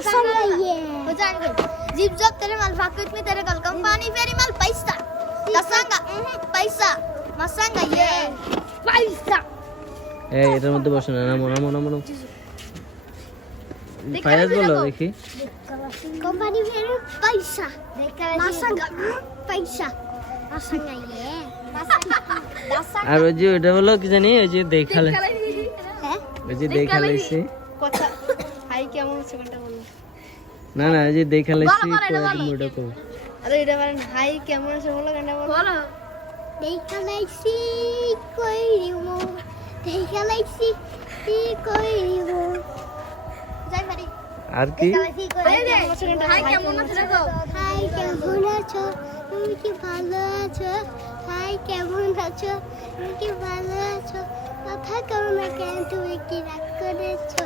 मसांगा ये हो जाएंगे जीप जब तेरे माल फाकित में तेरे कल कंपनी फेरी माल पैसा दसांगा पैसा मसांगा ये पैसा এই এটার মধ্যে বসে না নামো নামো নামো নামো ফায়াজ বলো দেখি कंपनी फेरी पैसा मसांगा पैसा मसांगा ये আর ওই যে ওটা বলো কি জানি ওই যে দেখালে हैं ওই যে দেখালাইছে কথা হাই কেমন আছে কোনটা বলো না না ওই যে দেখালাইছে মোটা তো আরে এটা বলেন হাই কেমন আছে বলো কোনটা বলো দেখালাইছি কই রিমো দেখালাইছি কই রিমো যাই পারি আর কি হাই কেমন আছো দেখো হাই কেমন আছো তুমি কি ভালো আছো হাই কেমন আছো তুমি কি ভালো আছো কথা কেমন কেন তুমি কি রাগ করেছো